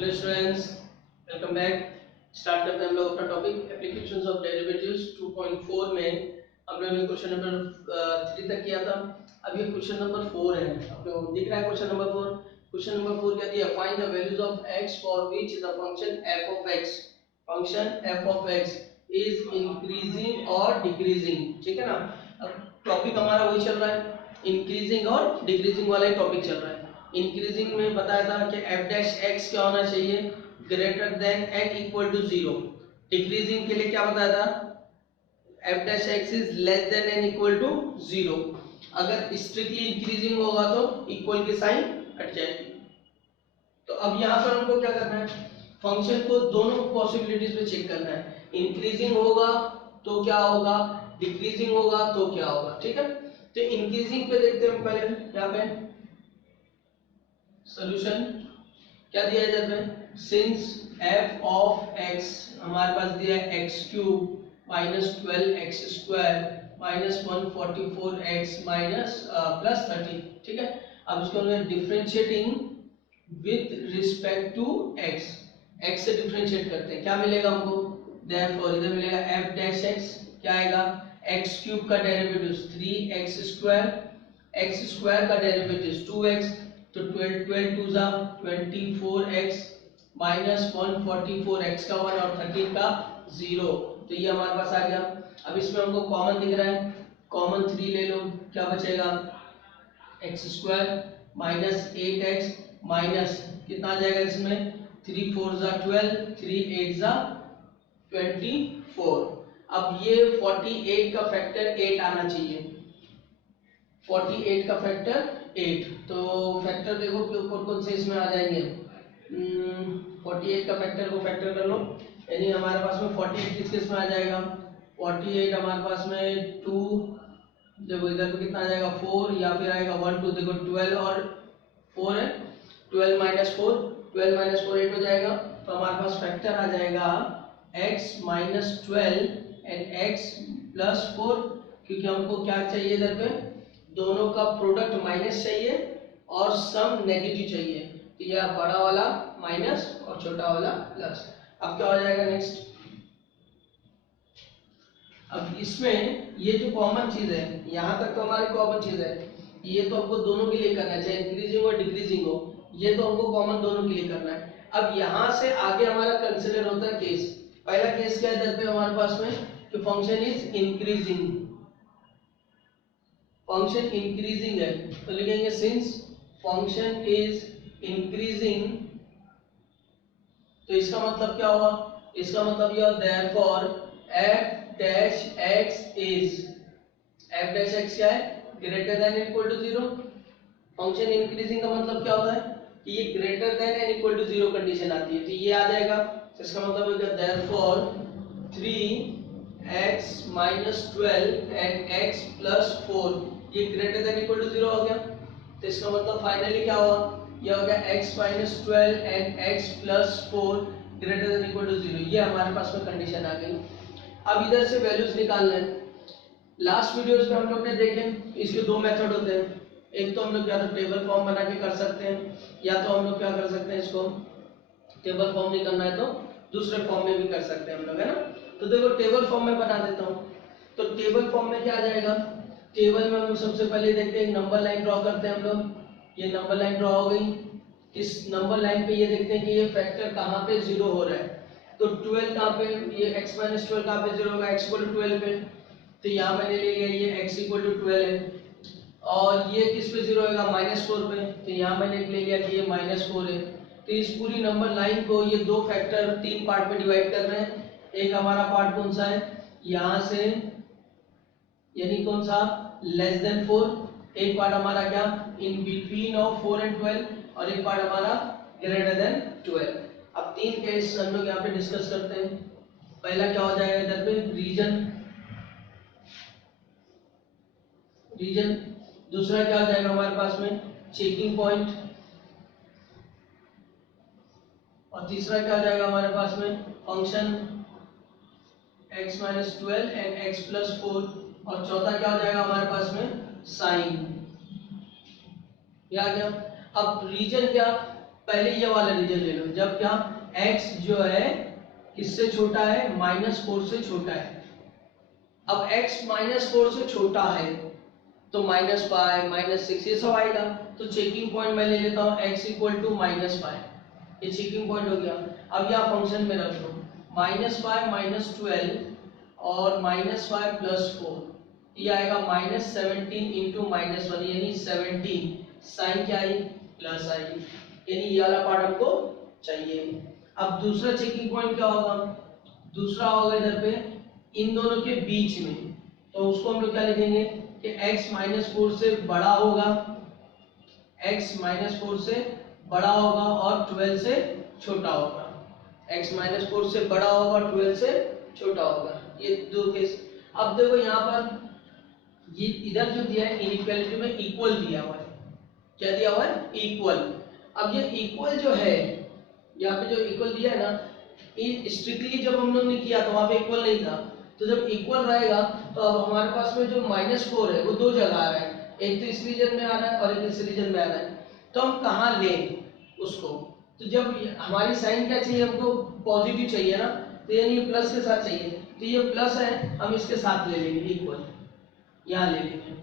Hello students, welcome back. Start करते हैं हम लोग अपना टॉपिक एप्लीकेशंस ऑफ डेरिवेटिव्स 2.4 में हम लोगों ने क्वेश्चन नंबर 3 तक किया था। अब ये क्वेश्चन नंबर 4 है। आपको दिख रहा है क्वेश्चन नंबर 4। क्वेश्चन नंबर 4 क्या दिया? Find the values of x for which the function f of x is increasing और डिक्रीजिंग। ठीक है ना। अब टॉपिक हमारा वही चल रहा है, इंक्रीजिंग और डिक्रीजिंग वाला ही टॉपिक चल रहा है। इंक्रीजिंग में बताया था कि f डैश x क्या होना चाहिए, greater than and equal to 0। Decreasing के लिए क्या बताया था, f dash x is less than and equal to 0। अगर स्ट्रिक्टली इंक्रीजिंग होगा तो इक्वल की साइन हट जाएगी। तो अब यहाँ पर हमको क्या करना है, फंक्शन को दोनों पॉसिबिलिटीज पे चेक करना है। इंक्रीजिंग होगा तो क्या होगा, डिक्रीजिंग होगा तो क्या होगा। ठीक है, तो इंक्रीजिंग पे देखते हैं पहले। यहाँ पे सॉल्यूशन क्या दिया है इधर पे, सिंस f ऑफ x हमारे पास दिया है x cube minus 12x square minus 144x minus plus 30। ठीक है, अब इसको हमने differentiating with respect to x, x से डिफरेंशिएट करते हैं, क्या मिलेगा हमको, देयरफॉर इधर मिलेगा f डैश x क्या आएगा, x क्यूब का derivative 3x square, x square का डेरिवेटिव 2x, तो 12 टू जा 24x माइनस 144x का 1 और 13 का 0। तो ये हमारे पास आ गया। अब इसमें हमको कॉमन दिख रहा है, कॉमन 3 ले लो, क्या बचेगा, x square minus 8x minus कितना आ जाएगा इसमें, 3 4 जा 12, 3 8 जा 24। अब ये 48 का फैक्टर 8 आना चाहिए, 48 का फैक्टर 8। तो फैक्टर देखो कौन कौन से इसमें आ जाएंगे। 48 का फैक्टर को फैक्टर कर लो, यानी हमारे पास में 48 किस किस में आ जाएगा, 48 हमारे पास में 2, देखो इधर पे कितना आ जाएगा 4, या फिर आएगा 1 2, देखो 12 और 4 है, 12 माइनस 4, 12 माइनस 4 8 हो जाएगा। तो हमारे पास फैक्टर आ जाएगा x minus 12 and x plus 4, क्योंकि हमको क्या चाहिए इधर पे, दोनों का प्रोडक्ट माइनस चाहिए और सम नेगेटिव चाहिए। तो यह बड़ा वाला माइनस और छोटा वाला प्लस। अब क्या हो जाएगा नेक्स्ट, अब इसमें ये जो कॉमन चीज है, यहाँ तक तो हमारी कॉमन चीज है, ये तो हमको दोनों के लिए करना है, चाहे इंक्रीजिंग और डिक्रीजिंग हो, ये तो हमको कॉमन दोनों के लिए करना है। अब यहाँ से आगे हमारा कंसिडर होता है केस। पहला केस क्या है इधर पे हमारे पास में, कि function is increasing, function increasing है, तो लिखेंगे सिंस फंक्शन इज इंक्रीजिंग, तो इसका मतलब क्या हुआ, इसका मतलब यह therefore f dash x is, f dash x क्या है, greater than equal to 0। Function increasing का मतलब क्या होता है कि ये greater than and equal to 0 condition आती है, तो ये आ जाएगा। तो इसका मतलब है therefore 3x minus 12 and x plus 4 ये ग्रेटर देन इक्वल टू 0 हो गया। तो इसका मतलब फाइनली क्या हुआ, ये हो गया x minus 12 and x plus 4 greater than equal to 0। ये हमारे पास में कंडीशन आ गई। अब इधर से वैल्यूज निकालना है। लास्ट वीडियोस में हम लोग ने देखे इसके दो मेथड होते हैं, एक तो हम लोग या तो टेबल फॉर्म बना के कर सकते हैं, या तो हम लोग क्या कर सकते हैं, इसको टेबल फॉर्म नहीं करना है तो दूसरे फॉर्म में भी कर सकते हैं हम लोग, है ना। तो देखो टेबल फॉर्म में बना देता हूँ। तो टेबल फॉर्म में क्या आ जाएगा, टेबल में हम लोग सबसे पहले देखते हैं नंबर लाइन ड्रॉ करते हैं हम लोग। ये नंबर लाइन ड्रॉ हो गई, इस नंबर लाइन पे ये देखते हैं कि ये फैक्टर कहाँ पे 0 हो रहा है। तो 12 कहाँ पे, ये x माइनस 12 कहाँ पे 0 होगा, x इक्वल टू 12 पे, तो यहाँ मैंने ले लिया ये x इक्वल टू 12 है। और ये किस पे 0 होगा, माइनस 4 पे, तो यहाँ मैंने ले लिया कि ये माइनस 4 है। तो इस पूरी नंबर लाइन को ये दो फैक्टर 3 पार्ट में डिवाइड कर रहे हैं। एक हमारा पार्ट कौन सा है, यहाँ से यानी कौन सा, लेस देन 4, एक पार्ट हमारा क्या, इन बिटवीन ऑफ 4 एंड 12, और एक पार्ट हमारा ग्रेटर देन 12। अब 3 केस हम लोग यहाँ पे डिस्कस करते हैं। पहला क्या हो जाएगा इधर पे, रीजन, दूसरा क्या हो जाएगा हमारे पास में, चेकिंग पॉइंट, और तीसरा क्या हो जाएगा हमारे पास में, function x minus 12 and x plus 4, और चौथा क्या हो जाएगा हमारे पास में, साइन। ये आ गया। अब रीजन क्या, पहले ये वाला रीजन ले लो, जब क्या x जो है किससे छोटा है, -4 से छोटा है। अब x -4 से छोटा है तो -5 -6 ये सब आएगा। तो चेकिंग पॉइंट मैं ले लेता हूँ x इक्वल टू -5, ये चेकिंग पॉइंट हो गया। अब यह फंक्शन में रख दो -5 -12 और -5 + 4, ये आएगा -17 इंटू -1 यानी 17, साइन क्या आई प्लस आई, यानी ये वाला पार्ट हमको चाहिए। अब दूसरा चेकिंग पॉइंट क्या होगा, दूसरा होगा इधर पे इन दोनों के बीच में, तो उसको हम लोग क्या लिखेंगे कि x -4 से बड़ा होगा, x -4 से बड़ा होगा और 12 से छोटा होगा, x -4 से बड़ा होगा और 12 से छोटा होगा, ये दो केस। अब देखो यहाँ पर ये इधर जो दिया है इनइक्वालिटी में इक्वल दिया हुआ है, क्या दिया हुआ है इक्वल। अब ये इक्वल जो है यहाँ पे जो इक्वल दिया है ना, स्ट्रिक्टली जब हम लोग ने किया तो वहाँ पे इक्वल नहीं था, तो जब इक्वल रहेगा तो अब हमारे पास में जो -4 है वो दो जगह आ रहा है, एक तो इस रीजन में आ रहा है और एक इस रीजन में आ रहा है, तो हम कहाँ लें उसको, तो जब हमारी साइन क्या चाहिए हमको पॉजिटिव चाहिए ना, तो यानी ये प्लस के साथ चाहिए, तो ये प्लस है हम इसके साथ ले लेंगे इक्वल, यहाँ ले लेंगे,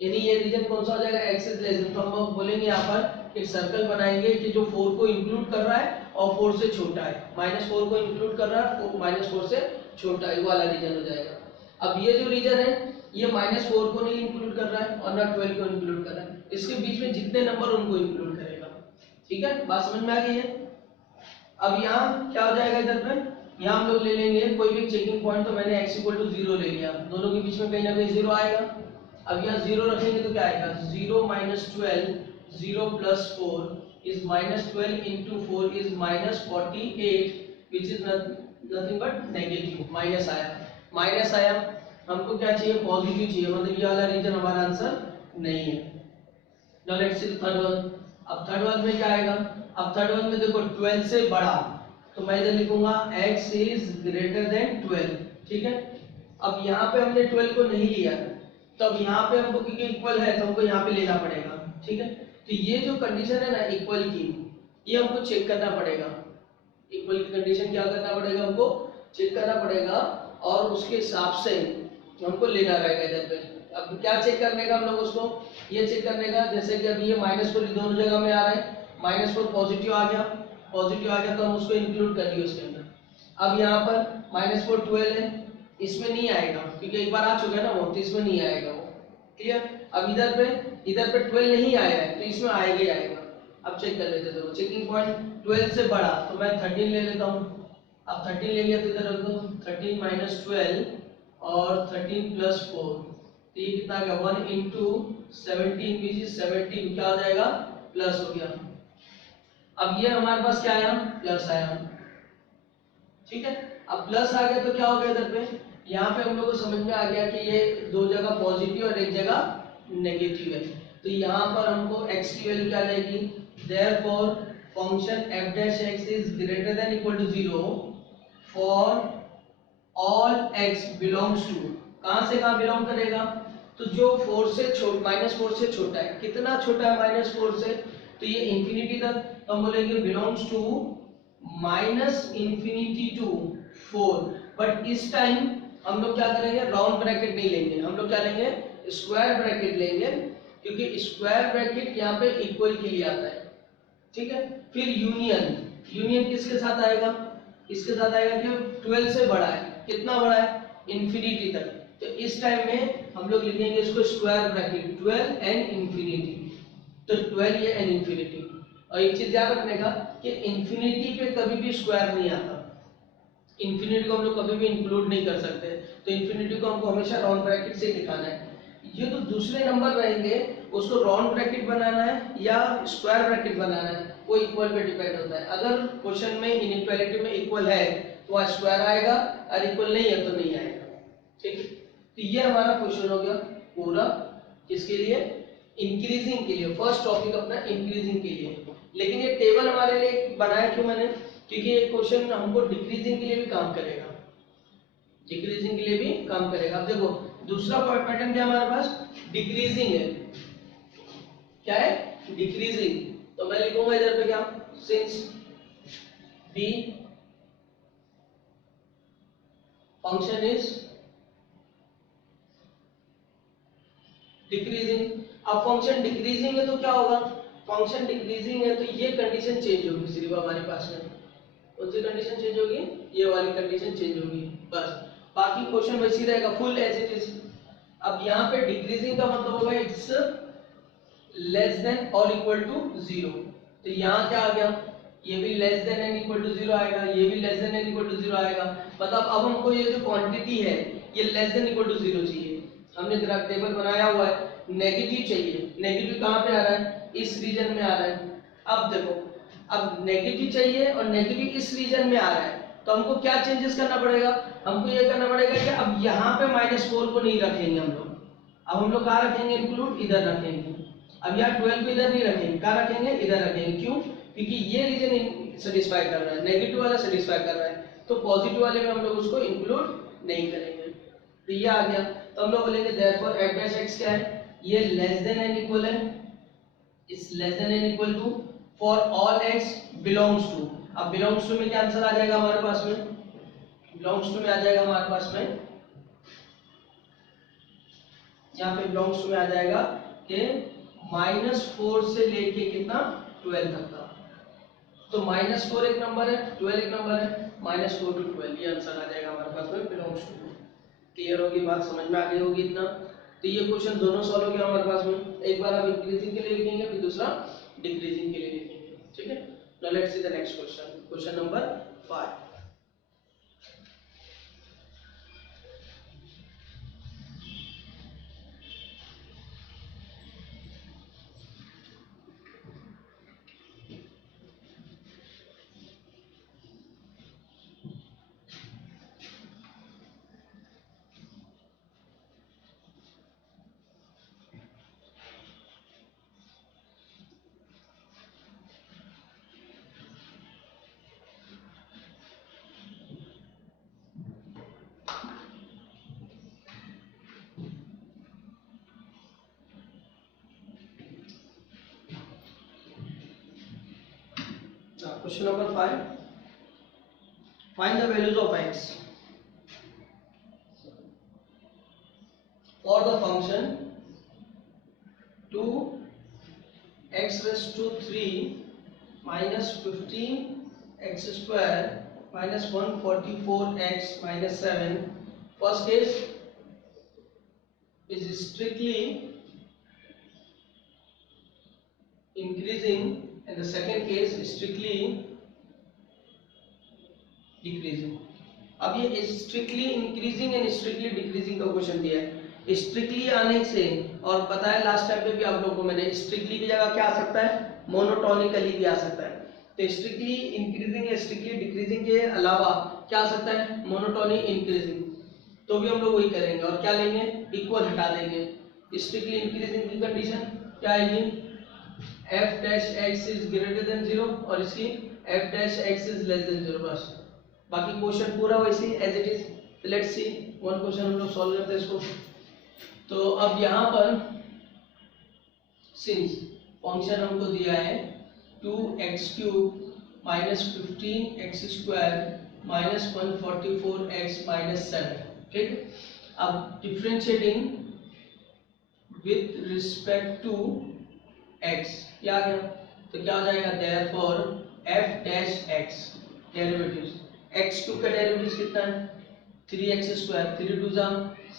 यानी ये रीजन कौन सा हो जाएगा x इज लेस देन, तो हम बोलेंगे यहाँ पर एक सर्कल बनाएंगे कि जो 4 को इंक्लूड कर रहा है और 4 से छोटा है, -4 को इंक्लूड कर रहा है -4 से छोटा है, वाला रीजन हो जाएगा। अब ये जो रीजन है ये -4 को नहीं इंक्लूड कर रहा है और ना 12 को इंक्लूड कर रहा है, इसके बीच में जितने नंबर उनको इंक्लूड करेगा। ठीक है, बात समझ में आ गई है। अब यहाँ क्या हो जाएगा, इधर पे यहाँ हम लोग ले लेंगे कोई भी चेकिंग पॉइंट, तो मैंने x = 0 ले लिया, दोनों के बीच में कहीं ना कहीं 0 आएगा। अब यहाँ 0 रखेंगे तो क्या आएगा, 0 - 12 0 + 4 is -12 into 4 is -48 which is nothing but negative, minus आया, माइनस आया, हमको क्या चाहिए पॉजिटिव चाहिए, मतलब ये वाला रीजन हमारा आंसर नहीं है। Now let's see third one. अब थर्ड वन में क्या आएगा, अब थर्ड वन में देखो 12 से बड़ा, तो मैं इधर लिखूंगा x is greater than 12, ठीक है। अब यहाँ पे हमने 12 को नहीं लिया, तो अब यहाँ पे हमको क्योंकि इक्वल है तो हमको यहाँ पे लेना पड़ेगा, ठीक है। तो ये जो कंडीशन है ना इक्वल की, ये हमको चेक करना पड़ेगा, इक्वल की कंडीशन क्या करना पड़ेगा, हमको चेक करना पड़ेगा और उसके हिसाब से हमको लेना रहेगा इधर पे। अब क्या चेक करने का हम लोग उसको, ये चेक करने का जैसे कि अभी ये -4 दोनों जगह में आ रहा है, -4 पॉजिटिव आ गया, पॉजिटिव आ गया तो हम उसको इंक्लूड कर दिए उसके अंदर। अब यहाँ पर -4 12 है, इसमें नहीं आएगा क्योंकि एक बार आ चुका है ना वो, तो इसमें नहीं आएगा वो, क्लियर। अब इधर पे 12 नहीं आया है तो इसमें आएगा ही आएगा। अब चेक कर लेते हैं, चेकिंग पॉइंट 12 से बड़ा, तो मैं 13 ले लेता हूँ। अब 13 ले लिया तो इधर रख दो, 13 - 12 और 13 + 4, तो ये कितना आ गया 1 into 17 which is 17, क्या हो जाएगा प्लस हो गया। अब ये हमारे पास क्या आया, प्लस आया, ठीक है। अब प्लस आ गया तो क्या हो गया इधर पे, यहाँ पे हम लोग को समझ में आ गया कि ये दो जगह पॉजिटिव और एक जगह नेगेटिव है, तो यहाँ पर हमको x की वैल्यू क्या आ जाएगी, therefore function f(x) is greater than equal to 0 for all x belongs to, कहाँ से कहाँ बिलोंग करेगा, तो जो 4 से -4 से छोटा है, कितना छोटा है -4 से, तो ये इंफिनिटी तक, तो हम बोलेंगे belongs to -minus infinity to 4, but इस टाइम हम लोग क्या करेंगे, राउंड ब्रैकेट नहीं लेंगे, हम लोग क्या लेंगे स्क्वायर ब्रैकेट लेंगे, क्योंकि स्क्वायर ब्रैकेट यहाँ पे इक्वल के लिए आता है, ठीक है। फिर यूनियन, यूनियन किसके साथ आएगा, इसके साथ आएगा कि 12 से बड़ा है, कितना बड़ा है इंफिनिटी तक, तो इस टाइम में हम लोग लिखेंगे इसको स्क्वायर ब्रैकेट 12 एंड इंफिनिटी, तो 12 ये एंड इंफिनिटी। और एक चीज याद रखने का कि इंफिनिटी पे कभी भी स्क्वायर नहीं आता, इंफिनिटी को हम लोग कभी भी इंक्लूड नहीं कर सकते, तो इंफिनिटी को हमको हमेशा राउंड ब्रैकेट से दिखाना है। ये तो दूसरे नंबर रहेंगे, उसको राउंड ब्रैकेट बनाना है या स्क्वायर ब्रैकेट बनाना है, वो इक्वल पे डिपेंड होता है। अगर क्वेश्चन में इनइक्वालिटी में इक्वल है तो वहाँ स्क्वायर आएगा, और इक्वल नहीं है तो नहीं आएगा, ठीक है। तो ये हमारा क्वेश्चन हो गया पूरा, किसके लिए, इंक्रीजिंग के लिए, फर्स्ट टॉपिक अपना इंक्रीजिंग के लिए। लेकिन ये टेबल हमारे लिए बनाया क्यों मैंने, क्योंकि ये क्वेश्चन हमको डिक्रीजिंग के लिए भी काम करेगा, डिक्रीजिंग के लिए भी काम करेगा। अब देखो दूसरा पैटर्न क्या हमारे पास, डिक्रीजिंग है, क्या है डिक्रीजिंग, तो मैं लिखूंगा इधर पे क्या since b function is decreasing. अब फंक्शन डिक्रीजिंग है तो क्या होगा, फंक्शन डिक्रीजिंग है तो ये कंडीशन चेंज होगी सिर्फ हमारे पास में, कौन सी कंडीशन चेंज होगी, ये वाली कंडीशन चेंज होगी बस, बाकी क्वेश्चन वैसी रहेगा फुल एज इट इज। अब यहाँ पे डिक्रीजिंग का मतलब होगा इट्स लेस देन और इक्वल टू 0, तो यहाँ क्या आ गया, ये भी less than and equal to 0 आएगा, ये भी less than and equal to 0 आएगा, मतलब अब हमको ये जो क्वांटिटी है ये लेस देन इक्वल टू 0 चाहिए। हमने ग्राफ टेबल बनाया हुआ है, नेगेटिव चाहिए, नेगेटिव कहाँ पे आ रहा है, इस रीजन में आ रहा है। अब देखो, अब नेगेटिव चाहिए और नेगेटिव इस रीजन में आ रहा है, तो हमको क्या चेंजेस करना पड़ेगा, हमको ये करना पड़ेगा कि अब यहाँ पे -4 को नहीं रखेंगे हम लोग, अब हम लोग कहाँ रखेंगे, इंक्लूड इधर रखेंगे। अब यहाँ 12 को इधर नहीं रखेंगे, कहाँ रखेंगे, इधर रखेंगे। क्यों, क्योंकि ये रीजन सेटिस्फाई कर रहा है, नेगेटिव वाला सेटिस्फाई कर रहा है, तो पॉजिटिव वाले में हम लोग उसको इंक्लूड नहीं करेंगे। तो ये आ गया, तो हम लोग बोलेंगे देयरफॉर f डैश x क्या है, ये लेस देन एंड इक्वल है, इस less than and equal to for all x belongs to. अब बिलोंग्स टू में क्या आंसर आ जाएगा हमारे पास में, बिलोंग्स टू में आ जाएगा हमारे पास में, यहाँ पे बिलोंग्स टू में आ जाएगा कि -4 से लेके कितना 12 तक का, तो -4 एक नंबर है, 12 एक नंबर है, -4 to 12 ये आंसर आ जाएगा हमारे पास में बिलोंग्स टू। क्लियर होगी बात, समझ में आ गई होगी इतना। तो ये क्वेश्चन दोनों सॉल्व हो गया हमारे पास में, एक बार हम इंक्रीजिंग के लिए लिखेंगे फिर दूसरा डिक्रीजिंग के लिए लिखेंगे, ठीक है। Now let's see the next question, question number 5। Question number 5. Find the values of x for the function 2x raised to 3 minus 15x square minus 144x minus 7. First case is strictly increasing and the second case is strictly decreasing. अब ये strictly increasing and strictly decreasing का question दिया है। strictly आने से, और पता है लास्ट टाइम पे भी आप लोगों को मैंने strictly की जगह क्या आ सकता है, monotonically भी आ सकता है। तो strictly increasing या strictly decreasing के अलावा क्या आ सकता है, monotonic increasing, तो भी हम लोग वही करेंगे और क्या लेंगे, इक्वल हटा देंगे। strictly increasing की कंडीशन क्या आएगी, f dash x is greater than 0 और इसकी f dash x is less than 0, बस बाकी क्वेश्चन पूरा वैसे as it is. Let's see one question हम लोग सॉल्व करते हैं इसको। तो अब यहाँ पर सिंस फंक्शन हमको दिया है 2x³ minus 15x² minus 144x minus 7, ठीक। अब differentiating with respect to x क्या आ गया, तो क्या हो जाएगा, therefore f dash x derivatives, x2 का डेरिवेटिव कितना है, 3x², 3 2 जा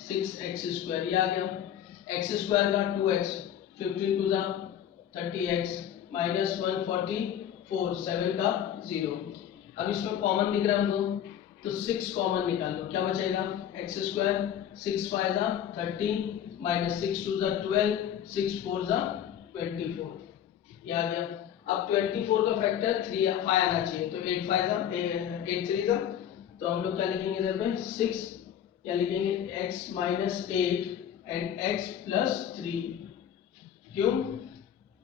6x², ये आ गया, x² का 2x, 15 2 जा 30x minus 144, 7 का 0। अब इसमें कॉमन दिख रहा है हमको, तो 6 कॉमन निकाल लो, क्या बचेगा, x², 6 5 जा 30 minus 6 2 जा 12, 6 4 जा 24, ये आ गया। अब 24 का फैक्टर 3 5 आना चाहिए, तो 8 5 जा 8 3 जा, तो हम लोग क्या लिखेंगे इधर पे 6, क्या लिखेंगे x minus 8 and x plus 3। क्यों,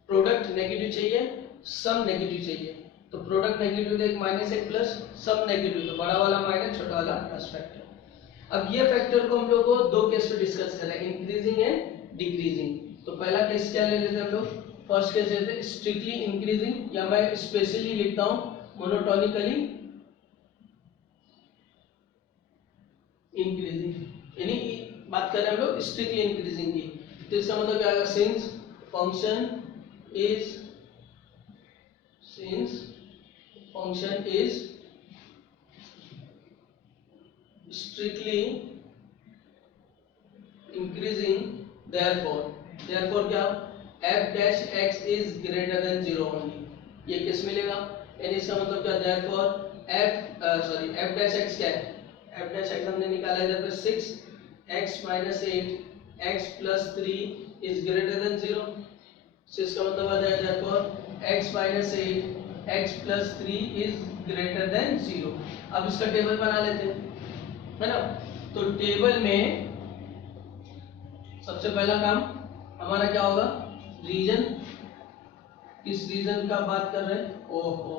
प्रोडक्ट नेगेटिव चाहिए, सम नेगेटिव चाहिए, तो प्रोडक्ट नेगेटिव तो एक माइनस एक प्लस, सम नेगेटिव तो बड़ा वाला माइनस छोटा वाला प्लस फैक्टर। अब ये फैक्टर को हम लोग को दो केस पे डिस्कस करेंगे, इंक्रीजिंग एंड डिक्रीजिंग। तो पहला केस क्या ले लेते हैं हम लोग, फर्स्ट केस है स्ट्रिक्टली इंक्रीजिंग, या मैं स्पेशली लिखता हूं मोनोटोनिकली इंक्रीजिंग, यानी बात कर रहे हैं हम लोग स्ट्रिक्टली इंक्रीजिंग की। तो इसका मतलब क्या आएगा, since function is strictly increasing, therefore क्या, f dash x is greater than 0 only, ये किस मिलेगा, यानी इसका मतलब क्या, therefore f dash x क्या है, f dash x हमने निकाला इधर पे 6x minus 8 x plus 3 is greater than 0, so इसका मतलब आ जाएगा therefore x minus 8 x plus 3 is greater than 0। अब इसका टेबल बना लेते हैं, है ना। तो टेबल में सबसे पहला काम हमारा क्या होगा, रीजन, किस रीजन का बात कर रहे हैं, ओहो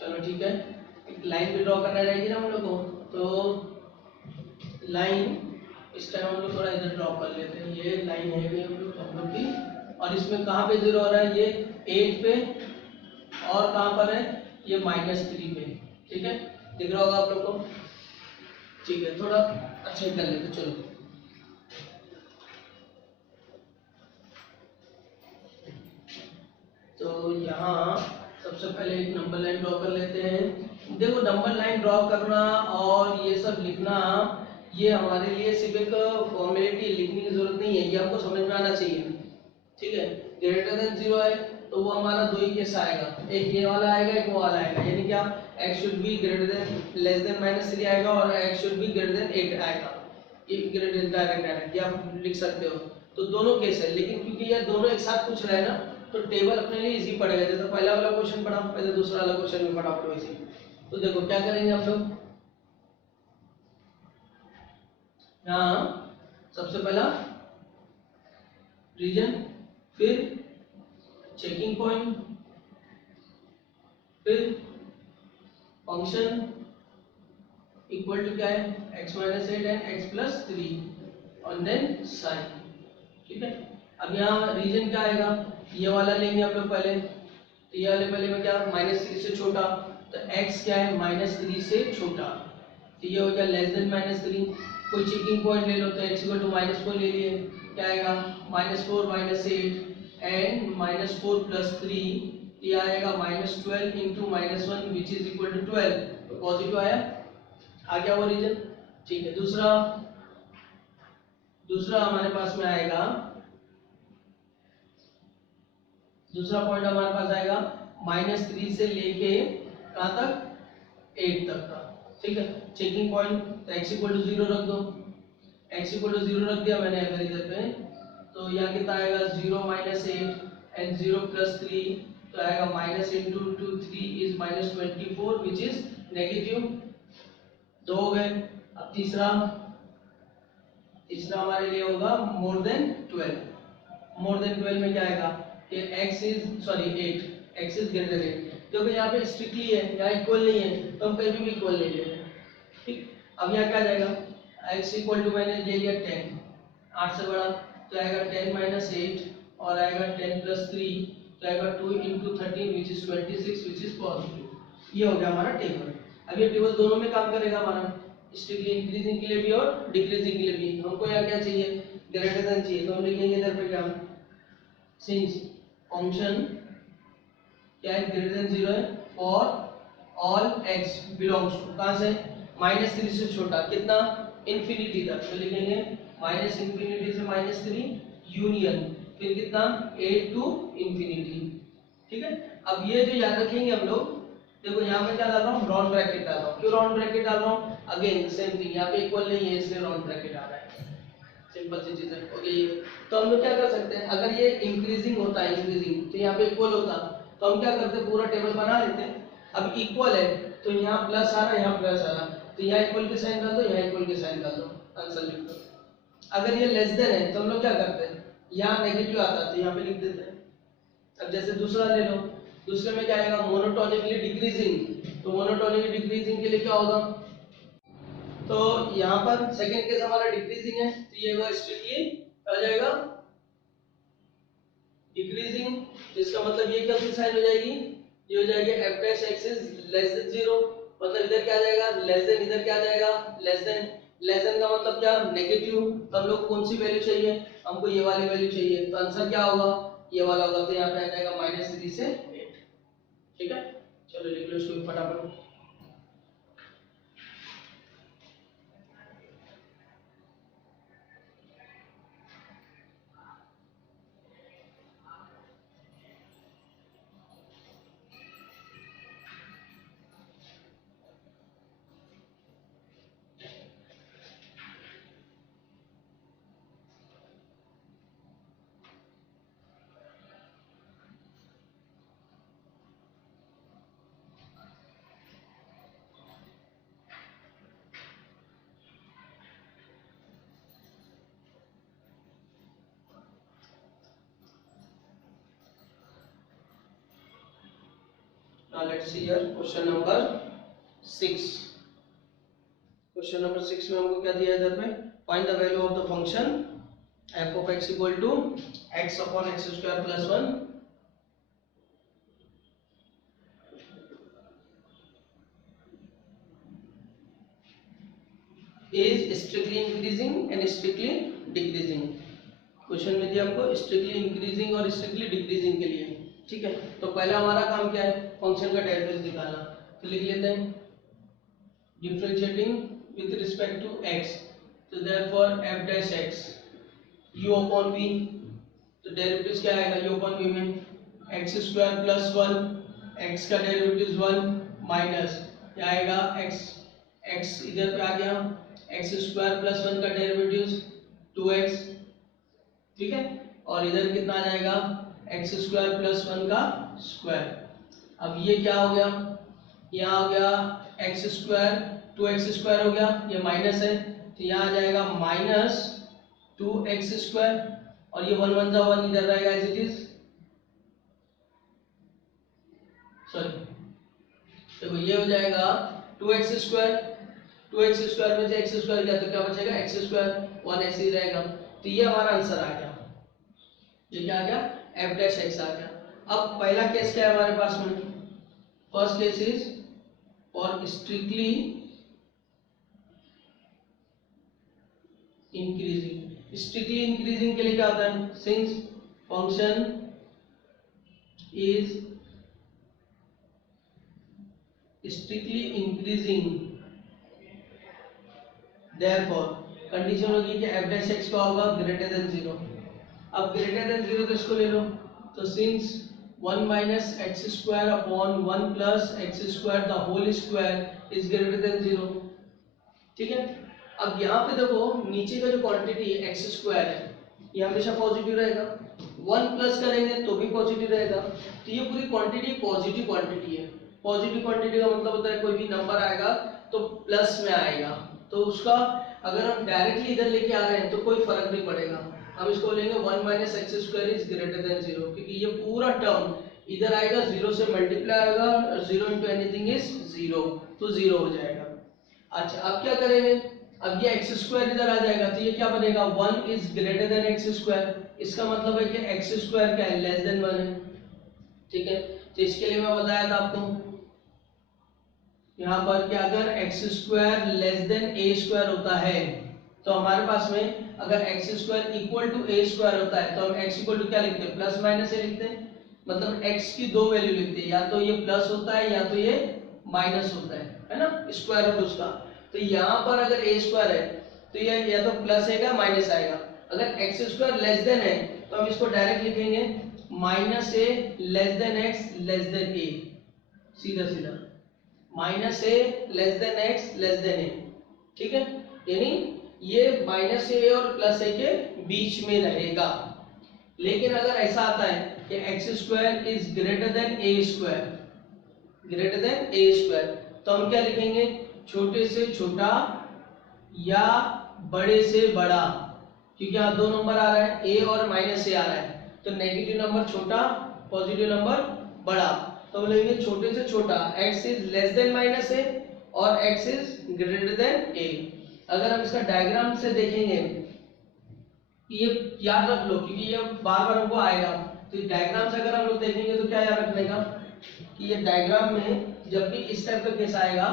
चलो ठीक है, एक लाइन भी ड्रॉ करना रहेगी ना हम लोग को, तो लाइन इस टाइम हम लोग थोड़ा इधर ड्रॉ कर लेते हैं, ये लाइन है भी हम लोग की, और इसमें कहाँ पे जीरो हो रहा है, ये 8 पे, और कहाँ पर है ये -3 पे, ठीक है, दिख रहा होगा आप लोग को, ठीक है, थोड़ा अच्छे कर लेते, चलो तो यहाँ सबसे पहले एक नंबर लाइन ड्रॉ कर लेते हैं। देखो नंबर लाइन ड्रॉ करना और ये सब लिखना, ये हमारे लिए सिर्फ एक फॉर्मेलिटी, लिखने की जरूरत नहीं है, ये हमको समझ में आना चाहिए, ठीक है। ग्रेटर देन 0 है तो वो हमारा दो ही केस आएगा, एक ये वाला आएगा एक वो वाला आएगा, यानी क्या, x should be greater than less than -3 आएगा और x should be greater than 8 आएगा, ये ग्रेटर डायरेक्ट ये आप लिख सकते हो। तो दोनों केस है, लेकिन क्योंकि ये दोनों एक साथ पूछ रहा है ना, तो टेबल अपने लिए इजी पड़ेगा, जैसे पहला वाला क्वेश्चन पढ़ा, पहले दूसरा वाला क्वेश्चन भी फटाफट वैसे। तो देखो क्या करेंगे हम लोग, यहाँ सबसे पहला रीजन, फिर चेकिंग पॉइंट, फिर फंक्शन इक्वल टू क्या है, x - 8 एंड x + 3 और देन साइन, ठीक है। अब यहाँ रीजन क्या आएगा, ये वाला लेंगे हम लोग पहले, तो ये वाले पहले में क्या, -3 से छोटा, तो x क्या है -3 से छोटा, तो ये हो गया लेस देन -3। कोई चेकिंग पॉइंट ले लो, तो x = -4 ले लिए, क्या आएगा -4 - 8 एंड -4 + 3, ये आएगा -12 × -1 विच इज इक्वल टू 12, तो पॉजिटिव आया, आ गया वो रीजन, ठीक है। दूसरा हमारे पास में आएगा, दूसरा पॉइंट हमारे पास आएगा -3 से लेके कहाँ तक, 8 तक का, ठीक है। चेकिंग पॉइंट, तो x = 0 रख दो, x = 0 रख दिया मैंने अगर इधर पे, तो यहाँ कितना आएगा 0 - 8 एंड 0 + 3, तो आएगा -8 × 2 3 इज -24 विच इज नेगेटिव, 2 हो गए। अब तीसरा हमारे लिए होगा मोर देन 12 में क्या आएगा कि x इज ग्रेटर देन, क्योंकि यहाँ पे स्ट्रिक्टली है, यहाँ इक्वल नहीं है, तो हम कहीं भी इक्वल ले लेते हैं, ठीक। अब यहाँ क्या जाएगा, x = मैंने ले लिया 10, 8 से बड़ा, तो आएगा 10 - 8 और आएगा 10 + 3, तो आएगा 2 × 13 which is 26 which is positive, ये हो गया हमारा टेबल। अब ये टेबल दोनों में काम करेगा हमारा, स्ट्रिक्टली इंक्रीजिंग के लिए भी और डिक्रीजिंग के लिए भी। हमको यहाँ क्या चाहिए, ग्रेटर देन चाहिए, तो हम लिखेंगे इधर पे क्या, सिंस फंक्शन क्या है, ग्रेटर देन 0 है for all x belongs to, कहाँ से, -3 से छोटा, कितना, इंफिनिटी तक, तो लिखेंगे -∞ से -3 यूनियन, फिर कितना 8 to ∞, ठीक है। अब ये जो याद रखेंगे हम लोग, देखो यहाँ पे क्या डाल रहा हूँ, राउंड ब्रैकेट डाल रहा हूँ, क्यों राउंड ब्रैकेट डाल रहा हूँ, अगेन सेम थिंग, यहाँ पे इक्वल नहीं है इसलिए राउंड ब्रैकेट आ रहा है, सिंपल सी चीज है, ओके। तो हम लोग क्या कर सकते हैं, अगर ये इंक्रीजिंग होता है, इंक्रीजिंग, तो यहाँ पे इक्वल होता, तो हम क्या करते, पूरा टेबल बना लेते हैं। अब इक्वल है तो यहाँ प्लस आ रहा है, यहाँ प्लस आ रहा, तो यहाँ इक्वल के साइन डाल दो, यहाँ इक्वल के साइन डाल दो, आंसर लिख दो। अगर ये लेस देन है तो हम लोग क्या करते हैं, यहाँ नेगेटिव आता है तो यहाँ पे लिख देते हैं। अब जैसे दूसरा ले लो, दूसरे में क्या आएगा, मोनोटोनिकली डिक्रीजिंग, तो मोनोटोनिकली डिक्रीजिंग के लिए क्या होगा, तो यहाँ पर सेकंड केस हमारा डिक्रीजिंग है, तो ये होगा स्ट्रिक्टली आ जाएगा डिक्रीजिंग, जिसका मतलब ये कैसी साइन हो जाएगी, ये हो जाएगी f dash x is less then 0, मतलब इधर क्या आ जाएगा लेस देन, इधर क्या आ जाएगा लेस देन। लेस देन का मतलब क्या, नेगेटिव। तो हम लोग कौन सी वैल्यू चाहिए, हमको ये वाली वैल्यू चाहिए, तो आंसर क्या होगा, ये वाला होगा। तो यहाँ पे आ जाएगा -3 से 8। ठीक है, चलो लिख लो इसको फटाफट। Now let's see here question number 6. Question number 6 में हमको क्या दिया है इधर में, find the value of the function f of x equal to x upon x square plus 1 is strictly increasing and strictly decreasing। Question में दिया हमको स्ट्रिक्टली इंक्रीजिंग और स्ट्रिक्टली डिक्रीजिंग के लिए। ठीक है, तो पहला हमारा काम क्या है, फंक्शन का डेरिवेटिव निकालना। तो लिख लेते हैं differentiating with respect to x, तो therefore f dash x u upon v, तो डेरिवेटिव क्या आएगा u अपॉन v में x स्क्वायर प्लस 1, x का डेरिवेटिव 1 माइनस क्या आएगा x इधर पे आ गया, x स्क्वायर प्लस 1 का डेरिवेटिव 2x। ठीक है, और इधर कितना आ जाएगा x स्क्वायर प्लस 1 का स्क्वायर। अब ये क्या हो गया, यहाँ हो गया x स्क्वायर 2x स्क्वायर हो गया, ये माइनस है, तो यहाँ आ जाएगा -2x स्क्वायर, और ये 1 1 जा 1 इधर रहेगा एज इट इज। सॉरी, देखो ये हो जाएगा 2x स्क्वायर, 2x स्क्वायर में से x स्क्वायर गया तो क्या बचेगा x स्क्वायर, 1x ही रहेगा। तो ये हमारा आंसर आ गया, ये क्या आ गया f डैश x आ गया। अब पहला केस क्या है हमारे पास में, first case is for strictly increasing. Strictly increasing के लिए क्या होता है, since function is strictly increasing therefore condition होगी कि f डैश x का होगा ग्रेटर देन 0। अब ग्रेटर देन 0 तो इसको ले लो, तो since 1 minus x square upon 1 plus x square the whole square is greater than 0। ठीक है, अब यहाँ पे देखो नीचे का जो क्वांटिटी है एक्स स्क्वायर है, ये हमेशा पॉजिटिव रहेगा, 1 प्लस करेंगे तो भी पॉजिटिव रहेगा, तो ये पूरी क्वांटिटी पॉजिटिव क्वांटिटी है। पॉजिटिव क्वांटिटी का मतलब होता है कोई भी नंबर आएगा तो प्लस में आएगा, तो उसका अगर हम डायरेक्टली इधर लेके आ रहे हैं तो कोई फर्क नहीं पड़ेगा, हम इसको लेंगे 1 minus x square is greater than 0, क्योंकि ये पूरा टर्म इधर आएगा 0 से मल्टीप्लाई होगा, 0 इंटू एनीथिंग इज 0, तो 0 हो जाएगा। अच्छा, अब क्या करेंगे, अब ये एक्स स्क्वायर इधर आ जाएगा, तो ये क्या बनेगा 1 is greater then x square, इसका मतलब है कि एक्स स्क्वायर क्या है, लेस देन 1 है। ठीक है, तो इसके लिए मैं बताया था आपको यहाँ पर कि अगर x square less than a square होता है तो हमारे पास में अगर x square equal to a square होता है तो हम एक्स इक्वल टू क्या लिखते हैं, प्लस माइनस ए लिखते हैं, मतलब एक्स की दो वैल्यू लिखते हैं, या तो ये प्लस होता है या तो ये माइनस होता है ना, स्क्वायर रूट उसका। तो यहाँ पर अगर ए स्क्वायर है तो ये या तो प्लस आएगा माइनस आएगा, अगर एक्स स्क्वायर लेस देन है तो हम इसको डायरेक्ट लिखेंगे minus a less than x less than a, सीधा सीधा minus a less than x less than a. ठीक है, यानी ये माइनस ए और प्लस ए के बीच में रहेगा। लेकिन अगर ऐसा आता है कि x square is greater then a square, greater than a square, तो हम क्या लिखेंगे, छोटे से छोटा या बड़े से बड़ा, क्योंकि यहाँ दो नंबर आ रहा है, ए और माइनस ए आ रहा है, तो नेगेटिव नंबर छोटा, पॉजिटिव नंबर बड़ा, तो हम लेंगे छोटे से छोटा, x is less than minus a और x is greater than a। अगर हम इसका डायग्राम से देखेंगे, ये याद रख लो क्योंकि ये बार बार हमको आएगा, तो डायग्राम से अगर हम लोग देखेंगे तो क्या याद रखने का कि ये डायग्राम में जब भी इस टाइप का केस आएगा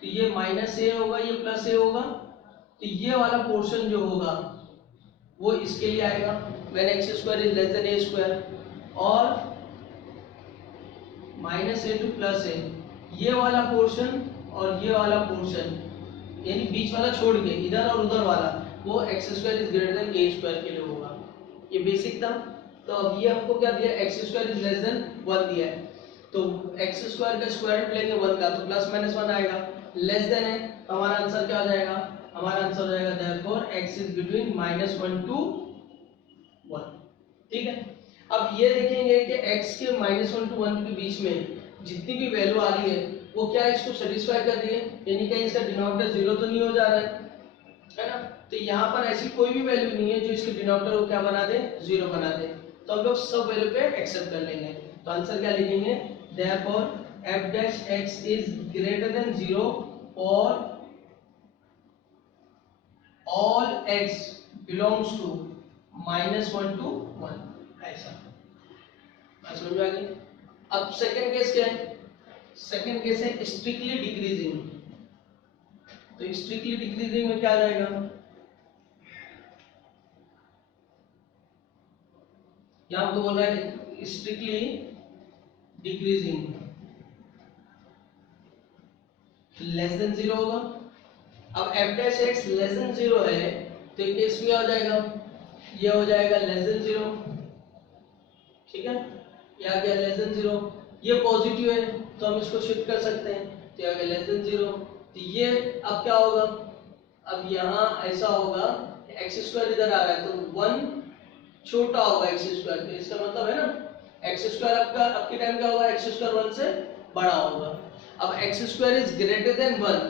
तो ये माइनस ए होगा, ये प्लस ए होगा, तो ये वाला पोर्शन जो होगा वो इसके लिए आएगा when x square is less than a square, और माइनस ए टू प्लस ए ये वाला पोर्शन और ये वाला पोर्शन यानी बीच वाला छोड़ के इधर और उधर वाला वो x square is greater then a square के लिए होगा। ये बेसिक था। तो अब ये हमको क्या दिया, x square is less then 1 दिया है, तो एक्स स्क्वायर का स्क्वायर रूट लेंगे 1 का तो प्लस माइनस 1 आएगा, लेस देन है तो हमारा आंसर क्या हो जाएगा, हमारा आंसर हो जाएगा therefore x is between -1 to 1। ठीक है, अब ये देखेंगे कि x के -1 to 1 के बीच में जितनी भी वैल्यू आ रही है वो क्या इसको सेटिस्फाई कर रही है, यानी कि इसका डिनोमिनेटर 0 तो नहीं हो जा रहा है ना। तो यहाँ पर ऐसी कोई भी वैल्यू नहीं है जो इसके डिनोमिनेटर को क्या बना दे, 0 बना दे, तो हम लोग सब वैल्यू पे एक्सेप्ट कर लेंगे। तो आंसर क्या लिखेंगे, therefore f dash x is greater than 0 और all x belongs to -1 to 1, ऐसा बात समझ में आ गई। अब सेकंड केस क्या है, सेकंड केस है स्ट्रिक्टली डिक्रीजिंग। तो स्ट्रिक्टली डिक्रीजिंग में क्या आ जाएगा, यहां आपको बोल रहा है स्ट्रिक्टली डिक्रीजिंग लेस देन 0 होगा। अब f dash x less then 0 है तो केस में हो जाएगा, ये हो जाएगा लेस देन 0, ठीक है, ये आ गया लेस देन 0, ये पॉजिटिव है तो हम इसको शिफ्ट कर सकते हैं, तो आ गया लेस देन 0। तो ये अब क्या होगा, अब यहाँ ऐसा होगा एक्स स्क्वायर इधर आ रहा है तो 1 छोटा होगा एक्स स्क्वायर, तो इसका मतलब है ना एक्स स्क्वायर आपका आपके टाइम क्या होगा, एक्स स्क्वायर 1 से बड़ा होगा। अब x square is greater then 1,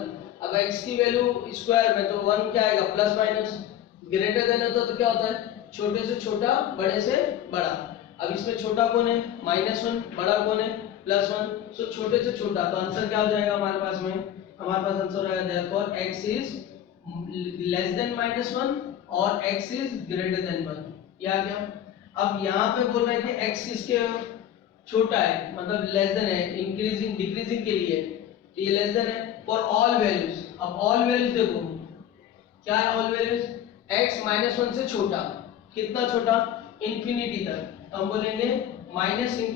अब x की वैल्यू स्क्वायर में तो 1 क्या आएगा प्लस माइनस, ग्रेटर देन होता तो क्या होता है छोटे से छोटा बड़े से बड़ा। अब इसमें छोटा कौन है -1, बड़ा कौन है +1, सो छोटे से छोटा, तो आंसर क्या हो जाएगा हमारे पास में, हमारे पास आंसर आएगा therefore x is less then -1 और x इज ग्रेटर देन 1, ये आ गया। अब यहाँ पे बोल रहे हैं कि x इसके छोटा है मतलब लेस देन है, इंक्रीजिंग डिक्रीजिंग के लिए तो ये लेस देन है फॉर ऑल वैल्यूज। अब ऑल वैल्यूज देखो क्या है, ऑल वैल्यूज x -1 से छोटा, कितना छोटा, इंफिनिटी तक, तो हम बोलेंगे -∞ से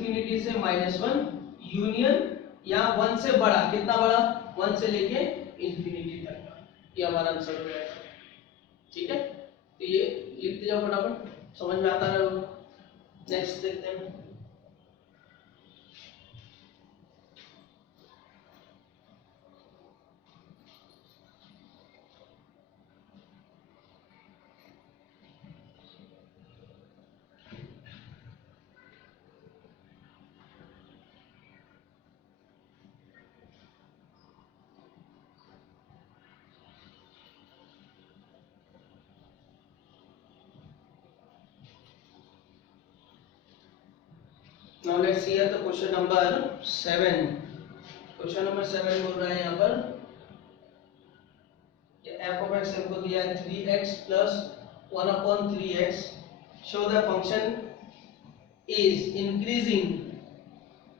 -1 यूनियन या 1 से बड़ा, कितना बड़ा 1 से लेके इंफिनिटी तक का, ये हमारा आंसर हो जाएगा। ठीक है, तो ये लिखते जाओ फटाफट, समझ में आता रहेगा। नेक्स्ट देखते हैं, now let's see here the question number 7। Question number 7 बोल रहा है यहाँ पर f of x हमको दिया है 3x plus 1/3x, show the function is increasing,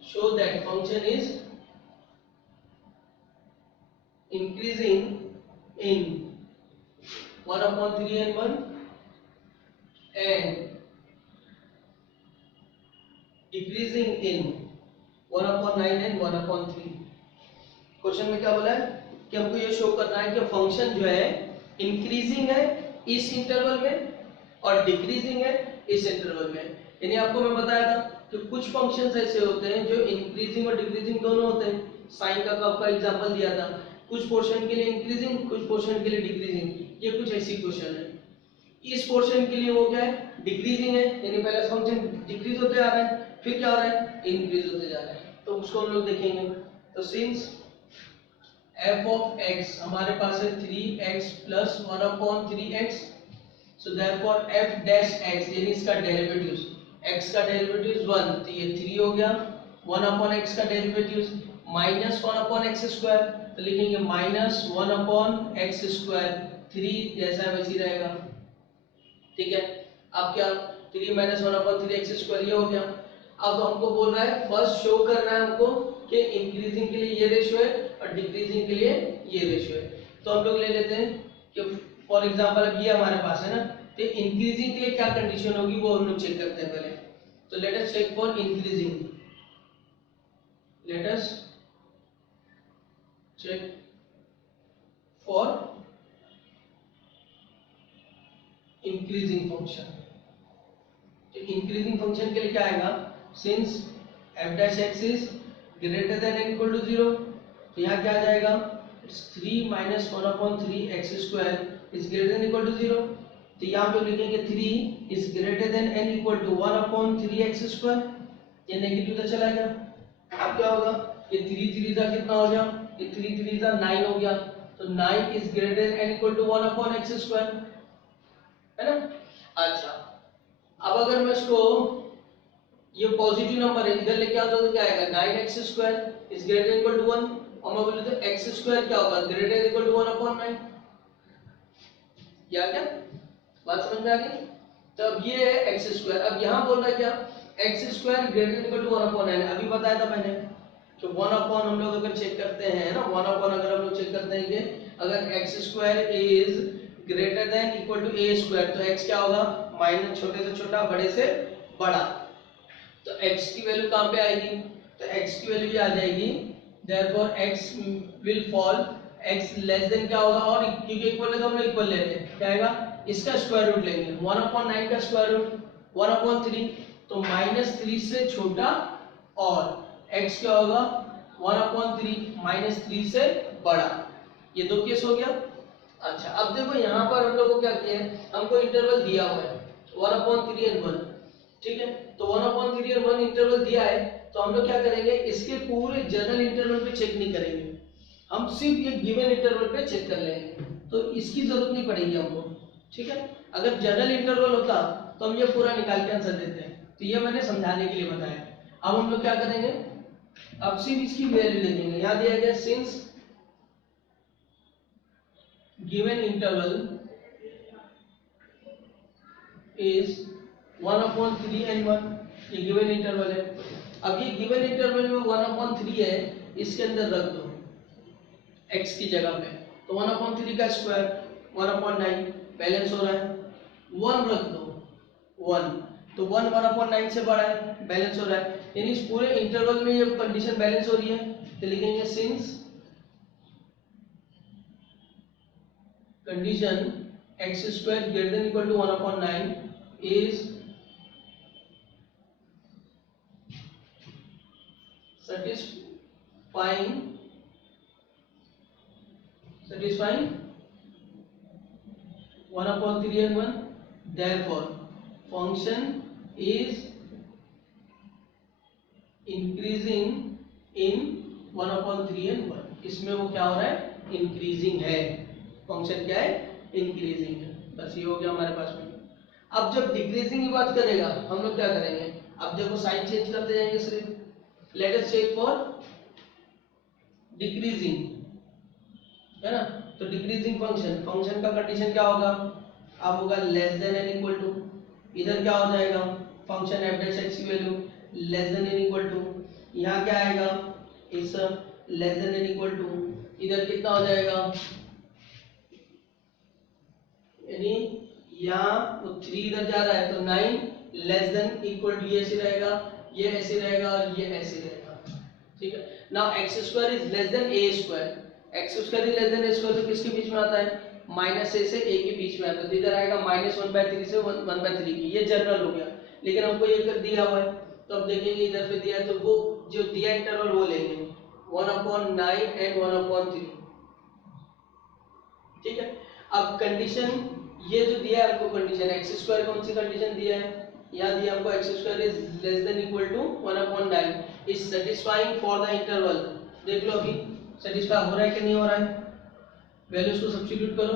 show that function is increasing in 1/3 and 1 and decreasing in 1/9 and 1/3। Question में क्या बोला है कि हमको ये शो करना है कि फंक्शन जो है इंक्रीजिंग है इस इंटरवल में और डिक्रीजिंग है इस इंटरवल में। यानी आपको मैं बताया था कि कुछ फंक्शंस ऐसे होते हैं जो इंक्रीजिंग और डिक्रीजिंग दोनों होते हैं, साइन का कर्व का एग्जांपल दिया था, कुछ पोर्शन के लिए इंक्रीजिंग कुछ पोर्शन के लिए डिक्रीजिंग, ये कुछ ऐसी क्वेश्चन है। इस पोर्शन के लिए वो क्या है डिक्रीजिंग है, यानी पहले फंक्शन डिक्रीज होते आ रहा है फिर क्या हो रहा है इंक्रीज होते जा रहा है, तो उसको हम लोग देखेंगे। तो सिंस f of x हमारे पास है 3x plus 1/3x, so therefore f dash x यानी इसका डेरिवेटिव्स, x का डेरिवेटिव्स 1 तो ये 3 हो गया, 1/x का डेरिवेटिव्स -1/x स्क्वायर तो लिखेंगे -1/x स्क्वायर, 3 जैसा वैसी रहेगा। ठीक है, अब क्या, 3 माइनस 1/3 x², ये हो गया। अब हमको बोल रहा है फर्स्ट शो करना है हमको कि इंक्रीजिंग के लिए ये रेशियो है और डिक्रीजिंग के लिए ये रेशियो है। तो हम लोग ले लेते हैं कि फॉर एग्जांपल अब ये हमारे पास है ना, तो इंक्रीजिंग के लिए क्या कंडीशन होगी वो हम लोग चेक करते हैं पहले। तो let us check for increasing, let us check for increasing function. तो इंक्रीजिंग फंक्शन के लिए क्या आएगा, since f dash x is greater than or equal to 0, तो यहाँ क्या आ जाएगा, it's 3 minus 1/3 x² is greater than or equal to 0। तो यहाँ पे लिखेंगे 3 is greater than or equal to 1/3 x², ये नेगेटिव तो चला गया। अब क्या होगा, ये 3 3 का कितना हो गया, ये 3 3 का 9 हो गया, तो 9 is greater than or equal to 1/x², है ना। अच्छा, अब अगर मैं इसको, ये पॉजिटिव नंबर है, इधर लेके आता तो क्या आएगा, 9x² is greater than equal to 1, और मैं बोलूं तो x² क्या होगा, greater than equal to 1/9। क्या क्या बात समझ में आ गई। तो अब ये है x², अब यहाँ बोल रहा है क्या, x² greater than equal to 1/9। अभी बताया था मैंने कि 1/, हम लोग अगर चेक करते हैं ना, 1/, अगर हम लोग चेक करते हैं कि अगर x² is greater than equal to a², तो x क्या होगा, माइनस छोटे से छोटा बड़े से बड़ा, तो x की वैल्यू कहां पे आएगी, तो x की वैल्यू ये आ जाएगी, therefore x will fall, x less then क्या होगा, और क्योंकि इक्वल है तो हम लोग इक्वल लेते हैं, क्या आएगा, इसका स्क्वायर रूट लेंगे, 1/9 का स्क्वायर रूट 1/3, तो -3 से छोटा, और x क्या होगा 1/3 -3 से बड़ा, ये दो केस हो गया। अच्छा, अब देखो यहाँ पर हम लोग को क्या किया है, हमको इंटरवल दिया हुआ है 1/3 और 1, ठीक है। तो 1/3 और 1 इंटरवल दिया है, तो हम लोग क्या करेंगे, इसके पूरे जनरल इंटरवल पे चेक नहीं करेंगे, हम सिर्फ ये गिवन इंटरवल पे चेक कर लेंगे, तो इसकी जरूरत नहीं पड़ेगी हमको, ठीक है। अगर जनरल इंटरवल होता तो हम ये पूरा निकाल के आंसर देते हैं, तो ये मैंने समझाने के लिए बताया। अब हम लोग क्या करेंगे, अब सिर्फ इसकी वैल्यू ले लेंगे, यहाँ दिया गया since given interval is 1/3 and 1, ये गिवन इंटरवल है। अब ये गिवन इंटरवल में 1/3 है, इसके अंदर रख दो x की जगह पे, तो 1/3 का स्क्वायर 1/9 बैलेंस हो रहा है, 1 रख दो 1, तो 1 1/9 से बड़ा है, बैलेंस हो रहा है, यानी इस पूरे इंटरवल में ये कंडीशन बैलेंस हो रही है, तो लिखेंगे since condition x² greater than equal to 1/9 is satisfying 1/3 and 1, therefore function is increasing in 1/3 and 1, इसमें वो क्या हो रहा है, इंक्रीजिंग है, फंक्शन क्या है, इंक्रीजिंग है। बस ये हो गया हमारे पास में। अब जब डिक्रीजिंग की बात करेगा हम लोग क्या करेंगे, अब देखो साइन चेंज करते जाएंगे सिर्फ। Let us check for decreasing, है ना। तो डिक्रीजिंग फंक्शन का कंडीशन क्या होगा, अब होगा less than an equal to, इधर क्या हो जाएगा, फंक्शन f डैश x की value less than an equal to, यहाँ क्या आएगा, इस less than an equal to, इधर कितना हो जाएगा, यानी यहाँ तो 3 इधर जा रहा है, तो 9 लेस देन इक्वल टू, ये ऐसे रहेगा, ये ऐसे रहेगा, और ये ऐसे रहेगा, ठीक है। Now x² is less then a², x² is less then a², तो किसके बीच में आता है, -a से a के बीच में आता है, तो इधर आएगा -1/3 से 1/3 की, ये जनरल हो गया। लेकिन हमको ये कर दिया हुआ है, तो अब देखेंगे इधर पे दिया है, तो वो जो दिया इंटरवल वो लेंगे 1/9 एंड 1/3, ठीक है। अब कंडीशन ये जो दिया है हमको कंडीशन, x² कौन सी कंडीशन दिया है, यहाँ दिया हमको x² is less than equal to 1/9 is satisfying for the interval. देख लो अभी सेटिस्फाई हो रहा है कि नहीं हो रहा है, वैल्यूज को सब्स्टिट्यूट करो।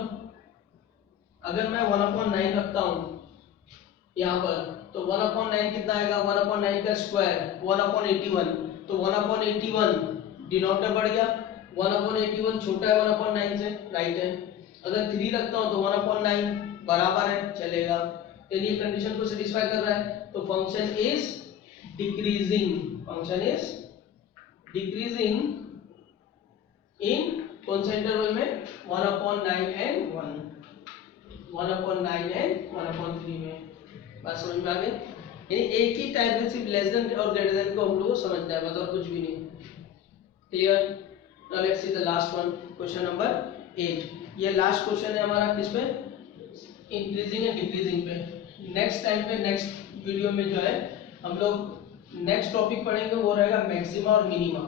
अगर मैं 1/9 रखता हूँ यहाँ पर, तो 1/9 कितना आएगा, 1/9 का स्क्वायर 1/81, तो 1/81 डिनोमिनेटर बढ़ गया, 1/81 छोटा है 1/9 से, राइट है। अगर 3 रखता हूँ तो 1/9 बराबर है, चलेगा। यानी ये कंडीशन को सेटिस्फाई कर रहा है, तो function is decreasing, function is decreasing in कौन सा इंटरवल में, 1/9 एंड 1, 1/9 एंड 1/3 में। बात समझ में आ गई? यानी एक ही टाइप में सिर्फ लेस देन और ग्रेटर देन को हम लोग को समझना है, बस और कुछ भी नहीं। Clear? Now let's see the last one, question number 8। ये लास्ट क्वेश्चन है हमारा किस पे, इंक्रीजिंग एंड डिक्रीजिंग पे। नेक्स्ट टाइम पे, नेक्स्ट वीडियो में जो है हम लोग नेक्स्ट टॉपिक पढ़ेंगे, वो रहेगा मैक्सिमा और मिनिमा।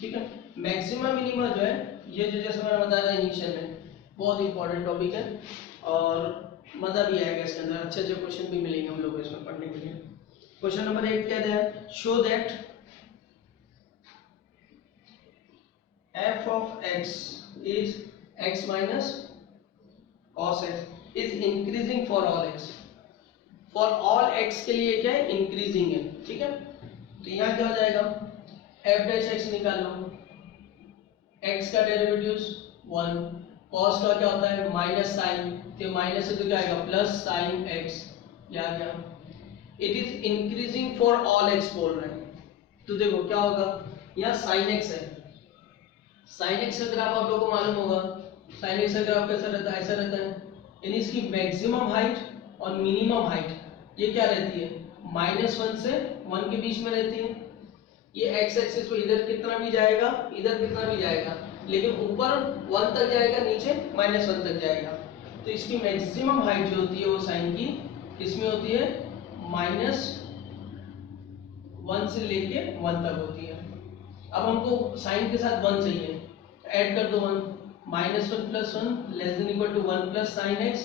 ठीक है, मैक्सिमा मिनिमा जो है ये जो जैसे मैंने बताया था इनिशियल में, बहुत इंपॉर्टेंट टॉपिक है और मजा भी आएगा इसके अंदर, अच्छे अच्छे क्वेश्चन भी मिलेंगे हम लोग को इसमें पढ़ने के लिए। क्वेश्चन नंबर 8 कहते हैं, show that f of x is x minus cos x is increasing for all x। for all x के लिए क्या है, इंक्रीजिंग है। ठीक है, तो यहाँ क्या हो जाएगा, f डैश x निकालो, x का डेरिवेटिव्स 1, cos का क्या होता है माइनस साइन, तो माइनस से तो क्या आएगा प्लस साइन x, या क्या, it is increasing for all x बोल रहे हैं। तो देखो क्या होगा, यहाँ साइन x है, साइन एक्स का ग्राफ आप लोगों को मालूम होगा, साइन एक्स का ग्राफ कैसा रहता है, ऐसा रहता है, यानी इसकी मैक्सिमम हाइट और मिनिमम हाइट ये क्या रहती है, -1 से 1 के बीच में रहती है। ये एक्स एक्सिस पे इधर कितना भी जाएगा, इधर कितना भी जाएगा, लेकिन ऊपर 1 तक जाएगा, नीचे -1 तक जाएगा। तो इसकी मैक्सिमम हाइट जो होती है वो साइन की इसमें होती है -1 से लेके 1 तक होती है। अब हमको साइन के साथ 1 चाहिए, ऐड कर दो 1, -1 + 1 less than equal to 1 + sin x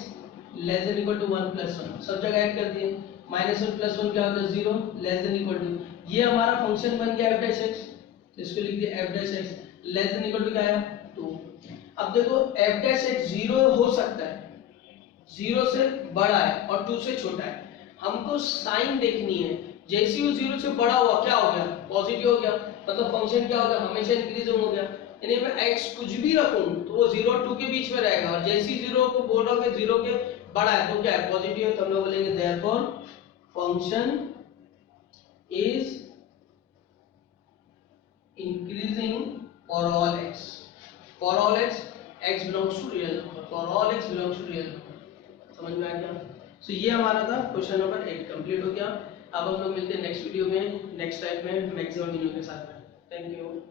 less than equal to 1 + 1, सब जगह ऐड कर दिए, -1 + 1 क्या होता है 0 लेस देन इक्वल टू, ये हमारा फंक्शन बन गया f डैश x, इसको लिख दिया f dash x less than equal to क्या आया 2। अब देखो f डैश x 0 हो सकता है, 0 से बड़ा है और 2 से छोटा है, हमको साइन देखनी है, जैसे ही 0 से बड़ा हुआ क्या हो गया, पॉजिटिव हो गया, मतलब फंक्शन क्या हो गया, हमेशा इंक्रीजिंग हो गया। यानी मैं x कुछ भी रखूं तो वो 0 और 2 के बीच में रहेगा, और जैसे ही 0 को बोल रहा हूं कि 0 के बड़ा है तो क्या है, पॉजिटिव है, तो हम लोग बोलेंगे therefore function is increasing for all x, for all x belongs to real number, for all x belongs to real number. समझ में आ गया? सो ये हमारा था क्वेश्चन नंबर 8 कंप्लीट हो गया। अब हम लोग मिलते हैं नेक्स्ट वीडियो में, नेक्स्ट टाइप में मैक्सिमम वीडियो के साथ में। Thank you.